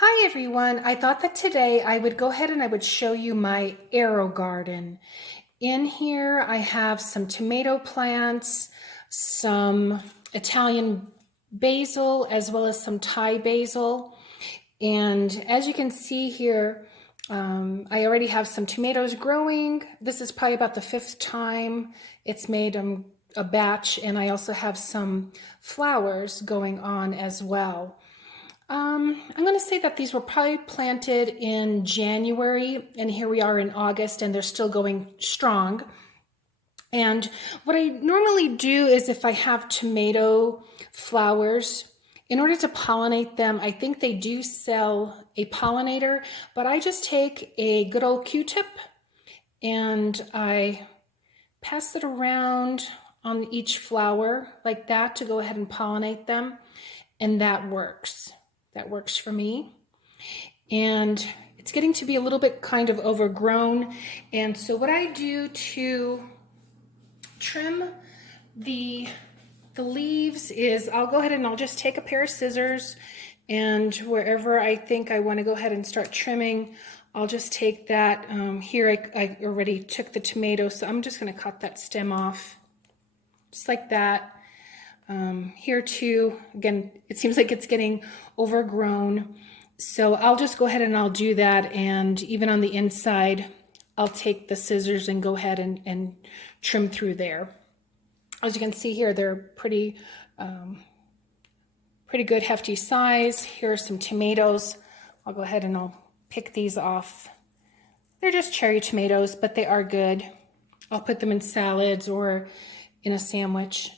Hi everyone. I thought that today I would go ahead and I would show you my Aerogarden. In here I have some tomato plants, some Italian basil, as well as some Thai basil. And as you can see here, I already have some tomatoes growing. This is probably about the fifth time it's made a batch, and I also have some flowers going on as well. I'm going to say that these were probably planted in January, and here we are in August, and they're still going strong. And what I normally do is if I have tomato flowers, in order to pollinate them, I think they do sell a pollinator, but I just take a good old Q-tip and I pass it around on each flower like that to go ahead and pollinate them, and that works. That works for me. And it's getting to be a little bit kind of overgrown. And so what I do to trim the leaves is I'll go ahead and I'll just take a pair of scissors, and wherever I think I want to go ahead and start trimming, I'll just take that. Here I already took the tomato, so I'm just going to cut that stem off just like that. Here too, again, it seems like it's getting overgrown. So I'll just go ahead and I'll do that. And even on the inside, I'll take the scissors and go ahead and trim through there. As you can see here, they're pretty good hefty size. Here are some tomatoes. I'll go ahead and I'll pick these off. They're just cherry tomatoes, but they are good. I'll put them in salads or in a sandwich.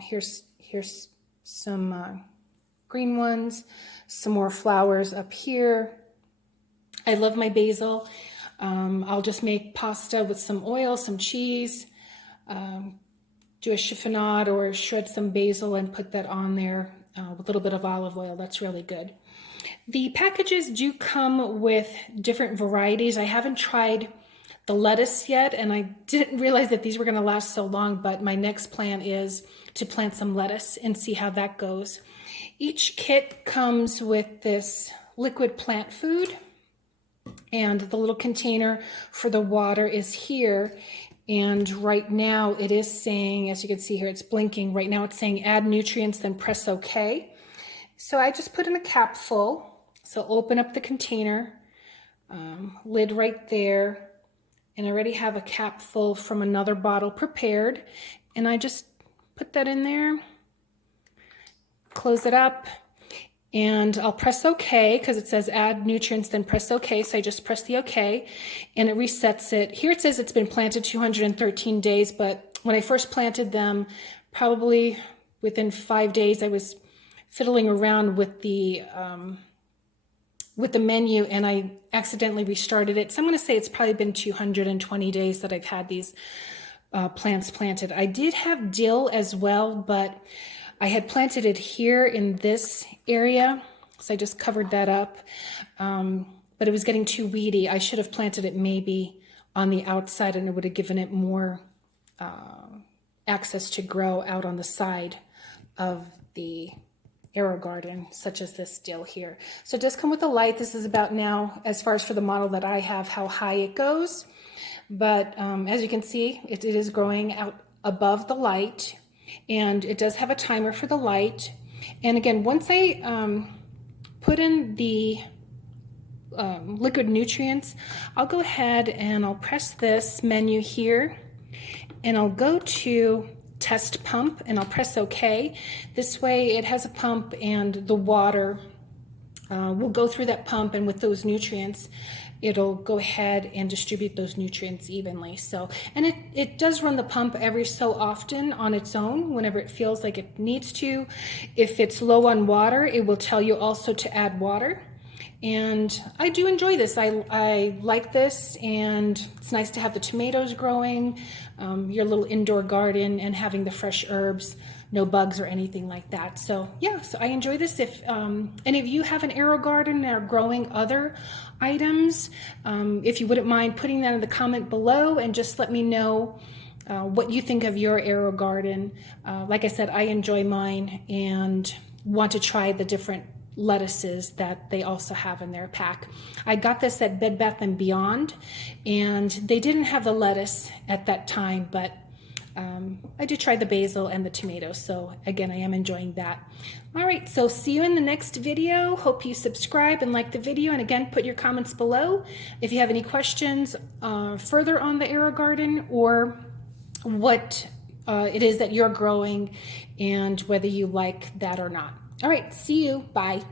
Here's some green ones, some more flowers up here. I love my basil. I'll just make pasta with some oil, some cheese, do a chiffonade or shred some basil and put that on there with a little bit of olive oil. That's really good. The packages do come with different varieties. I haven't tried the lettuce yet, and I didn't realize that these were going to last so long, but my next plan is to plant some lettuce and see how that goes. Each kit comes with this liquid plant food, and the little container for the water is here. And right now it is saying, as you can see here, it's blinking. Right now it's saying add nutrients, then press OK. So I just put in a cap full. So open up the container, lid right there. And I already have a cap full from another bottle prepared. And I just put that in there, close it up, and I'll press OK because it says add nutrients, then press OK. So I just press the OK and it resets it. Here it says it's been planted 213 days, but when I first planted them, probably within 5 days, I was fiddling around with the menu and I accidentally restarted it. So I'm going to say it's probably been 220 days that I've had these plants planted. I did have dill as well, but I had planted it here in this area, so I just covered that up, but it was getting too weedy. I should have planted it maybe on the outside, and it would have given it more access to grow out on the side of the Aerogarden, such as this dill here. So it does come with a light. This is about now, as far as for the model that I have, how high it goes. But as you can see, it is growing out above the light, and it does have a timer for the light. And again, once I put in the liquid nutrients, I'll go ahead and I'll press this menu here, and I'll go to test pump, and I'll press OK. This way it has a pump, and the water will go through that pump, and with those nutrients, it'll go ahead and distribute those nutrients evenly. So, and it does run the pump every so often on its own whenever it feels like it needs to. If it's low on water, it will tell you also to add water. And I do enjoy this. I like this, and it's nice to have the tomatoes growing, your little indoor garden, and having the fresh herbs, no bugs or anything like that. So yeah, so I enjoy this. If any of you have an Aerogarden and are growing other items, if you wouldn't mind putting that in the comment below, and just let me know what you think of your Aerogarden. Like I said, I enjoy mine and want to try the different lettuces that they also have in their pack. I got this at Bed Bath & Beyond, and they didn't have the lettuce at that time, but I did try the basil and the tomatoes, so again, I am enjoying that. All right, so see you in the next video. Hope you subscribe and like the video, and again, put your comments below if you have any questions further on the Aerogarden, or what it is that you're growing and whether you like that or not. All right, see you. Bye.